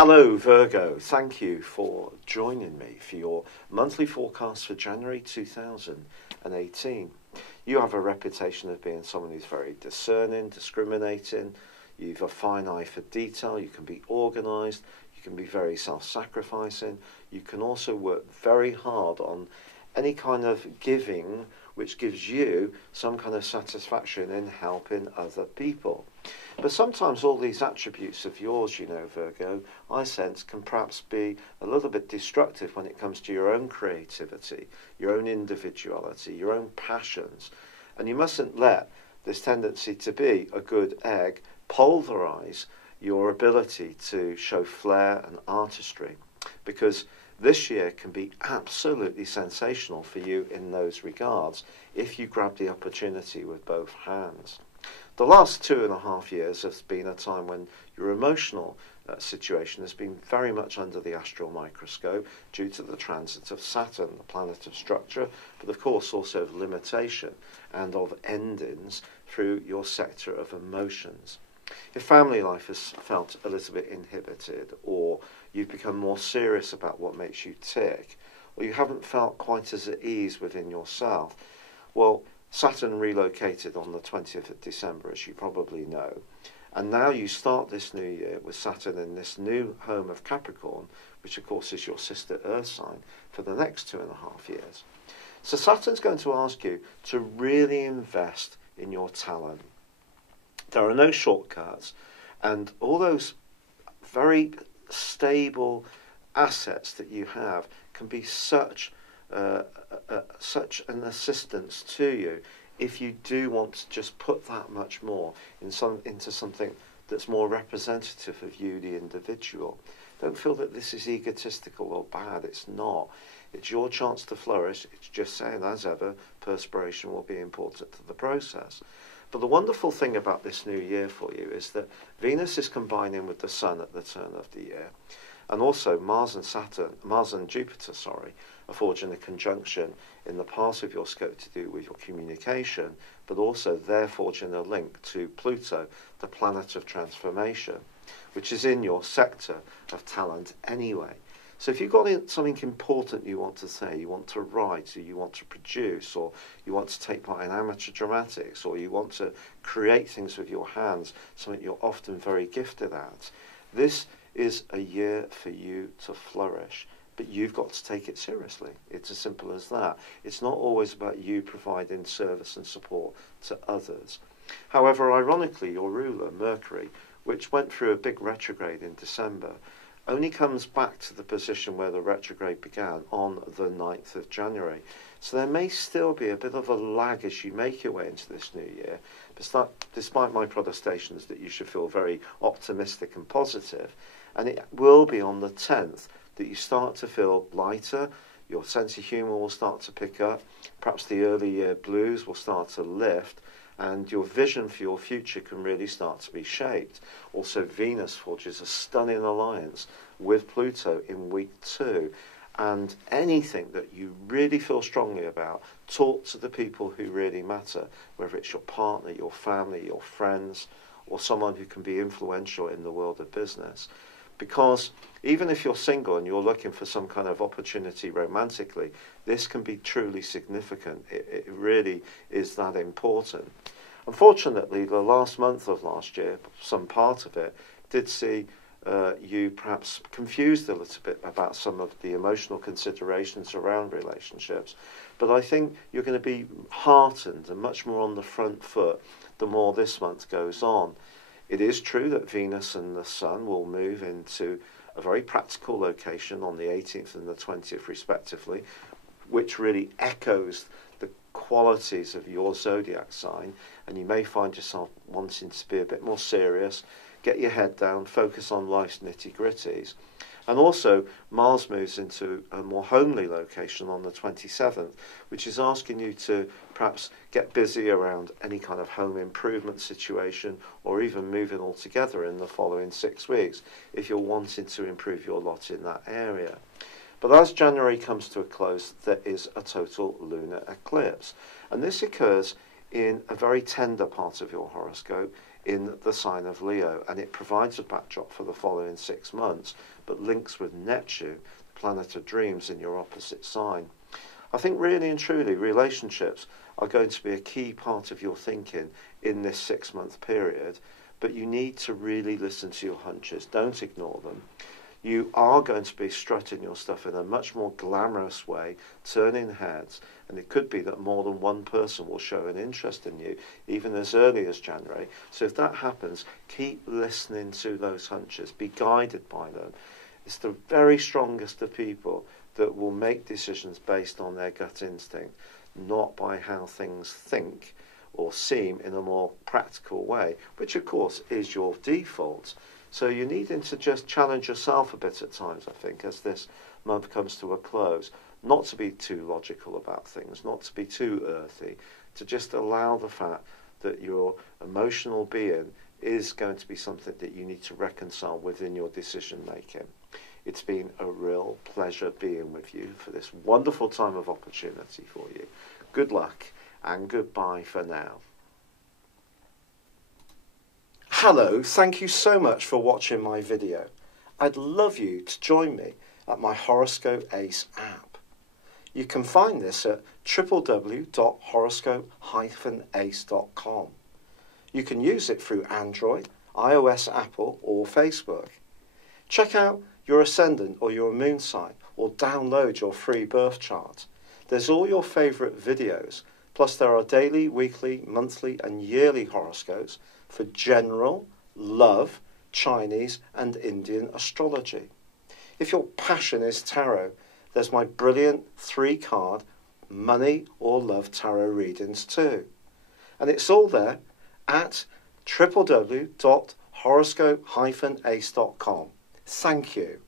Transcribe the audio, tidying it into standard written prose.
Hello Virgo, thank you for joining me for your monthly forecast for January 2018. You have a reputation of being someone who's very discerning, discriminating, you've a fine eye for detail, you can be organised, you can be very self-sacrificing, you can also work very hard on any kind of giving which gives you some kind of satisfaction in helping other people. But sometimes all these attributes of yours, you know, Virgo, I sense can perhaps be a little bit destructive when it comes to your own creativity, your own individuality, your own passions. And you mustn't let this tendency to be a good egg pulverize your ability to show flair and artistry, because this year can be absolutely sensational for you in those regards if you grab the opportunity with both hands. The last 2.5 years has been a time when your emotional situation has been very much under the astral microscope due to the transit of Saturn, the planet of structure, but of course also of limitation and of endings through your sector of emotions. If family life has felt a little bit inhibited, or you've become more serious about what makes you tick, or you haven't felt quite as at ease within yourself, well, Saturn relocated on the 20th of December, as you probably know, and now you start this new year with Saturn in this new home of Capricorn, which of course is your sister Earth sign, for the next 2.5 years. So Saturn's going to ask you to really invest in your talent. There are no shortcuts, and all those very stable assets that you have can be such an assistance to you if you do want to just put that much more into something that's more representative of you, the individual. Don't feel that this is egotistical or bad. It's not. It's your chance to flourish. It's just saying, as ever, perspiration will be important to the process. But the wonderful thing about this new year for you is that Venus is combining with the Sun at the turn of the year. And also Mars and Jupiter, are forging a conjunction in the part of your scope to do with your communication, but also they're forging a link to Pluto, the planet of transformation, which is in your sector of talent anyway. So if you've got something important you want to say, you want to write, or you want to produce, or you want to take part in amateur dramatics, or you want to create things with your hands, something you're often very gifted at, this is a year for you to flourish. But you've got to take it seriously. It's as simple as that. It's not always about you providing service and support to others. However, ironically, your ruler, Mercury, which went through a big retrograde in December, only comes back to the position where the retrograde began on the 9th of January. So there may still be a bit of a lag as you make your way into this new year, despite my protestations that you should feel very optimistic and positive. And it will be on the 10th that you start to feel lighter, your sense of humour will start to pick up, perhaps the early year blues will start to lift, and your vision for your future can really start to be shaped. Also, Venus forges a stunning alliance with Pluto in week 2. And anything that you really feel strongly about, talk to the people who really matter, whether it's your partner, your family, your friends, or someone who can be influential in the world of business. Because even if you're single and you're looking for some kind of opportunity romantically, this can be truly significant. It really is that important. Unfortunately, the last month of last year, some part of it, did see you perhaps confused a little bit about some of the emotional considerations around relationships. But I think you're going to be heartened and much more on the front foot the more this month goes on. It is true that Venus and the Sun will move into a very practical location on the 18th and the 20th respectively, which really echoes the qualities of your zodiac sign, and you may find yourself wanting to be a bit more serious, get your head down, focus on life's nitty-gritties. And also, Mars moves into a more homely location on the 27th, which is asking you to perhaps get busy around any kind of home improvement situation, or even moving altogether in the following 6 weeks, if you're wanting to improve your lot in that area. But as January comes to a close, there is a total lunar eclipse. And this occurs in a very tender part of your horoscope in the sign of Leo, and it provides a backdrop for the following 6 months, but links with Neptune, the planet of dreams, in your opposite sign. I think really and truly relationships are going to be a key part of your thinking in this 6-month period, but you need to really listen to your hunches. Don't ignore them. You are going to be strutting your stuff in a much more glamorous way, turning heads, and it could be that more than one person will show an interest in you, even as early as January. So if that happens, keep listening to those hunches. Be guided by them. It's the very strongest of people that will make decisions based on their gut instinct, not by how things think or seem in a more practical way, which of course is your default. So you're needing to just challenge yourself a bit at times, I think, as this month comes to a close. Not to be too logical about things, not to be too earthy, to just allow the fact that your emotional being is going to be something that you need to reconcile within your decision making. It's been a real pleasure being with you for this wonderful time of opportunity for you. Good luck and goodbye for now. Hello, thank you so much for watching my video. I'd love you to join me at my Horoscope Ace app. You can find this at www.horoscope-ace.com. You can use it through Android, iOS, Apple or Facebook. Check out your ascendant or your moon sign or download your free birth chart. There's all your favourite videos, plus there are daily, weekly, monthly and yearly horoscopes for general, love, Chinese and Indian astrology. If your passion is tarot, there's my brilliant 3-card money or love tarot readings too. And it's all there at www.horoscope-ace.com. Thank you.